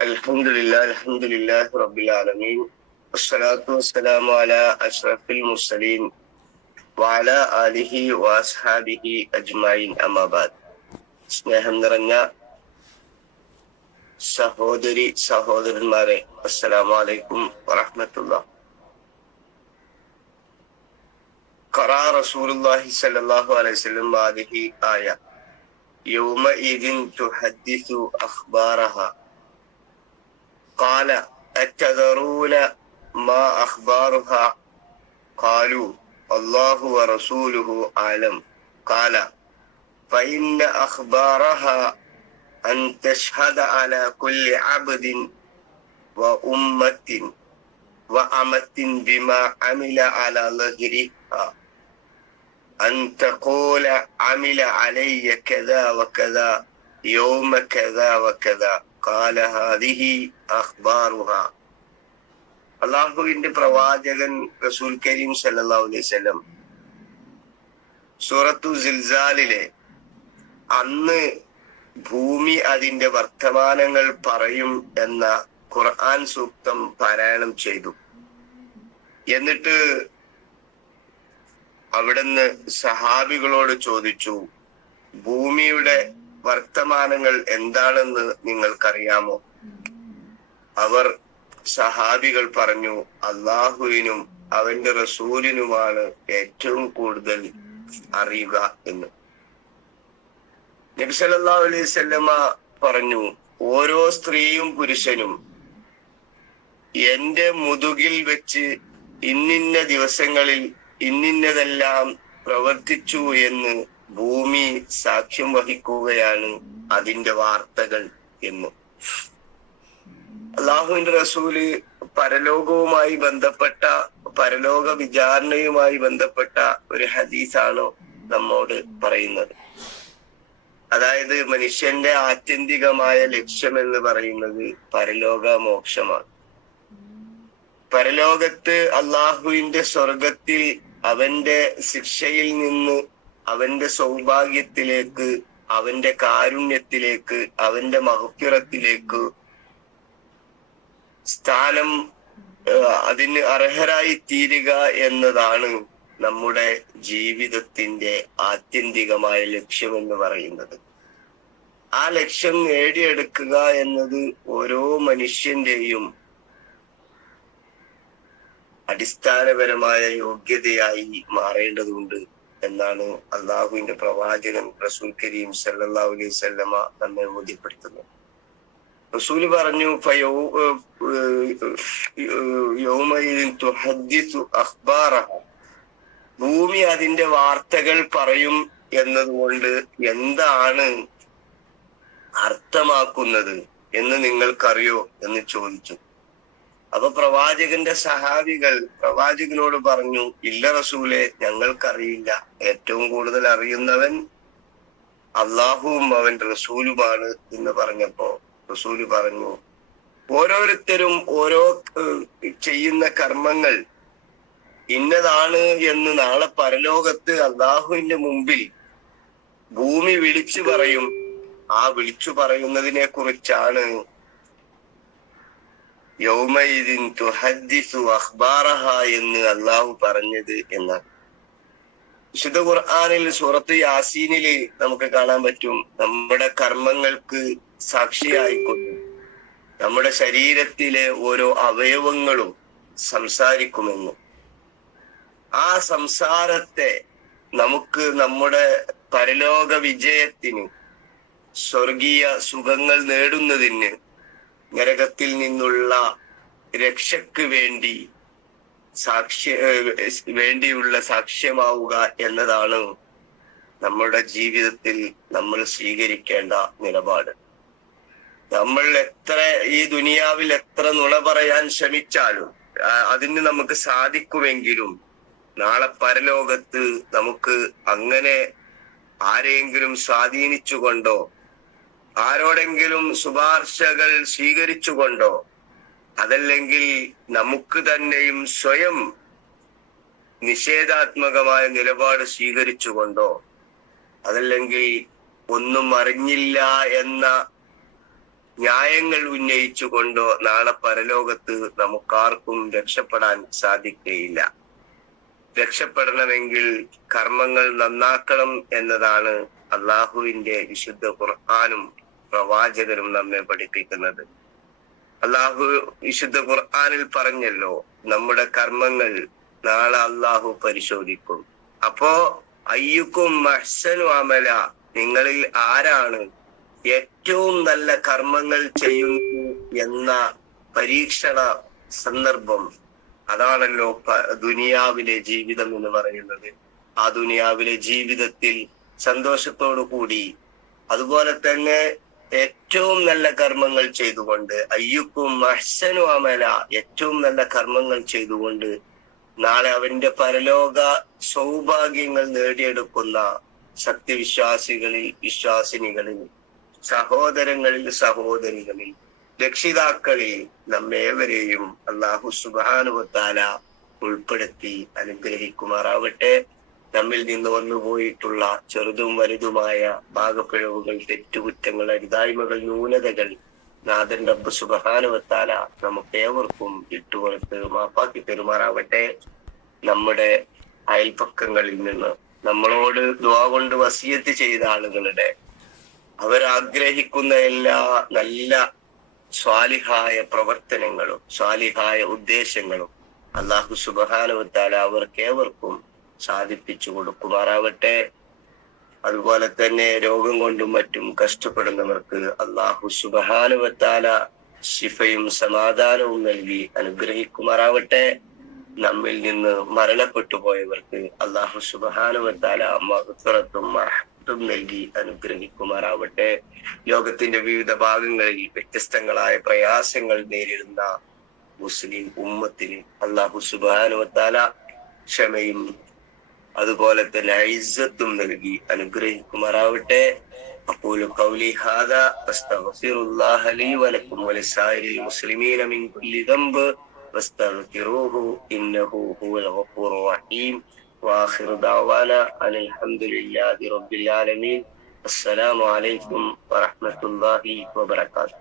الحمد لله الحمد لله رب العالمين والصلاة والسلام على أشرف المرسلين وعلى آله وأصحابه أجمعين أما بعد സ്നേഹം നിറഞ്ഞ സഹോദരി സഹോദരന്മാരെ അസ്സലാമു അലൈക്കും വറഹ്മത്തുള്ള قرأ رسول الله صلى الله عليه وسلم هذه آية يومئذ تحدث أخبارها قال أتذرون ما أخبارها؟ قالوا الله ورسوله أعلم. قال فإن أخبارها أن تشهد على كل عبد وأمة وأمة بما عمل على ظهرها. أن تقول عمل علي كذا وكذا يوم كذا وكذا. അള്ളാഹുവിന്റെ പ്രവാചകൻ റസൂൽ കരീം സല്ലല്ലാഹു അലൈഹി വസല്ലം സൂറത്തു സിൽസാലിലെ അന്ന് ഭൂമി അതിന്റെ വർത്തമാനങ്ങൾ പറയും എന്ന ഖുർആൻ സൂക്തം പാരായണം ചെയ്തു. എന്നിട്ട് അവിടുന്ന് സഹാബികളോട് ചോദിച്ചു ഭൂമിയുടെ വർത്തമാനങ്ങൾ എന്താണെന്ന് നിങ്ങൾക്കറിയാമോ? അവർ സഹാബികൾ പറഞ്ഞു അള്ളാഹുവിനും അവന്റെ റസൂലിനുമാണ് ഏറ്റവും കൂടുതൽ അറിയുക എന്ന്. നബി വസല്ലമ പറഞ്ഞു ഓരോ സ്ത്രീയും പുരുഷനും എന്റെ മുതുകിൽ വെച്ച് ഇന്നിന്ന ദിവസങ്ങളിൽ ഇന്നിന്നതെല്ലാം പ്രവർത്തിച്ചു എന്ന് ഭൂമി സാക്ഷ്യം വഹിക്കുകയാണ് അതിന്റെ വാർത്തകൾ എന്ന്. അള്ളാഹുവിന്റെ റസൂൽ പരലോകവുമായി ബന്ധപ്പെട്ട പരലോക വിചാരണയുമായി ബന്ധപ്പെട്ട ഒരു ഹദീസാണ് നമ്മോട് പറയുന്നത്. അതായത് മനുഷ്യന്റെ ആത്യന്തികമായ ലക്ഷ്യം എന്ന് പറയുന്നത് പരലോക മോക്ഷമാണ്. പരലോകത്ത് അള്ളാഹുവിന്റെ സ്വർഗത്തിൽ അവന്റെ ശിക്ഷയിൽ നിന്ന് അവന്റെ സൗഭാഗ്യത്തിലേക്ക് അവന്റെ കാരുണ്യത്തിലേക്ക് അവന്റെ മഹഫിറത്തിലേക്ക് സ്ഥാനം അതിന് അർഹരായി തീരുക എന്നതാണ് നമ്മുടെ ജീവിതത്തിന്റെ ആത്യന്തികമായ ലക്ഷ്യമെന്ന് പറയുന്നത്. ആ ലക്ഷ്യം നേടിയെടുക്കുക എന്നത് ഓരോ മനുഷ്യന്റെയും അടിസ്ഥാനപരമായ യോഗ്യതയായി മാറേണ്ടതുണ്ട്. എന്നാണ് അള്ളാഹുവിന്റെ പ്രവാചകൻ റസൂൽ കരീം സല്ലല്ലാഹു അലൈഹി വസല്ലമ നമ്മെ ബോധ്യപ്പെടുത്തുന്നത്. റസൂൽ പറഞ്ഞു ഭൂമി അതിന്റെ വാർത്തകൾ പറയും എന്നതുകൊണ്ട് എന്താണ് അർത്ഥമാക്കുന്നത് എന്ന് നിങ്ങൾക്കറിയോ എന്ന് ചോദിച്ചു. അപ്പൊ പ്രവാചകന്റെ സഹാബികൾ പ്രവാചകനോട് പറഞ്ഞു ഇല്ല റസൂലെ ഞങ്ങൾക്കറിയില്ല. ഏറ്റവും കൂടുതൽ അറിയുന്നവൻ അള്ളാഹുവും അവന്റെ റസൂലുമാണ് എന്ന് പറഞ്ഞപ്പോ റസൂൽ പറഞ്ഞു ഓരോരുത്തരും ഓരോ ചെയ്യുന്ന കർമ്മങ്ങൾ ഇന്നതാണ് എന്ന് നാളെ പരലോകത്ത് അള്ളാഹുവിന്റെ മുമ്പിൽ ഭൂമി വിളിച്ചു പറയും. ആ വിളിച്ചു പറയുന്നതിനെ കുറിച്ചാണ് യൗമൈദിൻ തുഹദ്ദിസു അഖ്ബാറഹ എന്ന് അള്ളാഹു പറഞ്ഞത് എന്നാണ്. വിശുദ്ധ ഖുർആാനിൽ സൂറത്ത് യാസീനിൽ നമുക്ക് കാണാൻ പറ്റും നമ്മുടെ കർമ്മങ്ങൾക്ക് സാക്ഷിയായിക്കൊണ്ട് നമ്മുടെ ശരീരത്തിലെ ഓരോ അവയവങ്ങളും സംസാരിക്കുമെന്ന്. ആ സംസാരത്തെ നമുക്ക് നമ്മുടെ പരലോക വിജയത്തിന് സ്വർഗീയ സുഖങ്ങൾ നേടുന്നതിന് നരകത്തിൽ നിന്നുള്ള രക്ഷക്ക് വേണ്ടി സാക്ഷ്യ വേണ്ടിയുള്ള സാക്ഷ്യമാവുക എന്നതാണ് നമ്മുടെ ജീവിതത്തിൽ നമ്മൾ സ്വീകരിക്കേണ്ട നിലപാട്. നമ്മൾ എത്ര ഈ ദുനിയാവിൽ എത്ര നുണ പറയാൻ ശ്രമിച്ചാലും അതിന് നമുക്ക് സാധിക്കുമെങ്കിലും നാളെ പരലോകത്ത് നമുക്ക് അങ്ങനെ ആരെയെങ്കിലും സ്വാധീനിച്ചുകൊണ്ടോ ആരോടെങ്കിലും ശുപാർശകൾ സ്വീകരിച്ചുകൊണ്ടോ അതല്ലെങ്കിൽ നമുക്ക് തന്നെയും സ്വയം നിഷേധാത്മകമായ നിലപാട് സ്വീകരിച്ചുകൊണ്ടോ അതല്ലെങ്കിൽ ഒന്നും അറിഞ്ഞില്ല എന്ന ന്യായങ്ങൾ ഉന്നയിച്ചുകൊണ്ടോ നാളെ പരലോകത്ത് നമുക്കാർക്കും രക്ഷപ്പെടാൻ സാധിക്കുകയില്ല. രക്ഷപ്പെടണമെങ്കിൽ കർമ്മങ്ങൾ നന്നാക്കണം എന്നതാണ് അള്ളാഹുവിന്റെ വിശുദ്ധ ഖുർആാനും പ്രവാചകനും നമ്മെ പഠിപ്പിക്കുന്നത്. അള്ളാഹു വിശുദ്ധ ഖുർആാനിൽ പറഞ്ഞല്ലോ നമ്മുടെ കർമ്മങ്ങൾ നാളെ അള്ളാഹു പരിശോധിക്കും. അപ്പോ അയ്യുക്കും മഹ്സനു അമല. നിങ്ങളിൽ ആരാണ് ഏറ്റവും നല്ല കർമ്മങ്ങൾ ചെയ്യുന്നു എന്ന പരീക്ഷണ സന്ദർഭം? അതാണല്ലോ ദുനിയാവിലെ ജീവിതം എന്ന് പറയുന്നത്. ആ ദുനിയാവിലെ ജീവിതത്തിൽ സന്തോഷത്തോടു കൂടി അതുപോലെ തന്നെ ഏറ്റവും നല്ല കർമ്മങ്ങൾ ചെയ്തുകൊണ്ട് അയ്യുക്കും അഹ്സനു അമല ഏറ്റവും നല്ല കർമ്മങ്ങൾ ചെയ്തുകൊണ്ട് നാളെ അവന്റെ പരലോക സൗഭാഗ്യങ്ങൾ നേടിയെടുക്കുന്ന സത്യവിശ്വാസികളിൽ വിശ്വാസിനികളിൽ സഹോദരങ്ങളിൽ സഹോദരികളിൽ രക്ഷിതാക്കളിൽ നമ്മേവരെയും അള്ളാഹു സുബാനുവത്താല ഉൾപ്പെടുത്തി അനുഗ്രഹിക്കുമാറാവട്ടെ. നമ്മിൽ നിന്ന് വന്നുപോയിട്ടുള്ള ചെറുതും വലുതുമായ പാകപ്പിഴവുകൾ തെറ്റുകുറ്റങ്ങൾ അരുതായ്മകൾ ന്യൂനതകൾ നാഥൻ റബ്ബ് സുബഹാനുവത്താല നമുക്ക് ഏവർക്കും ഇട്ടുകൊടുത്ത് മാപ്പാക്കി പെരുമാറാവട്ടെ നമ്മുടെ അയൽപ്പക്കങ്ങളിൽ നിന്ന് നമ്മളോട് ദ്വാ കൊണ്ട് വസിയത്ത് ചെയ്ത ആളുകളുടെ അവരാഗ്രഹിക്കുന്ന എല്ലാ നല്ല സ്വാലിഹായ പ്രവർത്തനങ്ങളും സ്വാലിഹായ ഉദ്ദേശങ്ങളും അള്ളാഹു സുബഹാനുവത്താല അവർക്ക് ഏവർക്കും സാധിപ്പിച്ചു കൊടുക്കുമാറാവട്ടെ. അതുപോലെ തന്നെ രോഗം കൊണ്ടും മറ്റും കഷ്ടപ്പെടുന്നവർക്ക് അള്ളാഹു സുബഹാനുവത്താല ശിഫയും സമാധാനവും നൽകി അനുഗ്രഹിക്കുമാറാവട്ടെ. നമ്മിൽ നിന്ന് മരണപ്പെട്ടു പോയവർക്ക് അള്ളാഹു സുബഹാനുവത്താല മഹത്തുറത്തും മഹത്വം നൽകി അനുഗ്രഹിക്കുമാറാവട്ടെ. ലോകത്തിന്റെ വിവിധ ഭാഗങ്ങളിൽ വ്യത്യസ്തങ്ങളായ പ്രയാസങ്ങൾ നേരിടുന്ന മുസ്ലിം ഉമ്മത്തിന് അള്ളാഹു സുബാനുവത്താല ക്ഷമയും അതുപോലെ തന്നെ ഐസത്തും നൽകി അനുഗ്രഹിക്കുമാറാവട്ടെ أقول قولي هذا أستغفر الله لي ولكم ولسائر المسلمين من كل ذنب واستغفروه إنه هو الغفور الرحيم وآخر دعوانا أن الحمد لله رب العالمين السلام عليكم ورحمة الله وبركاته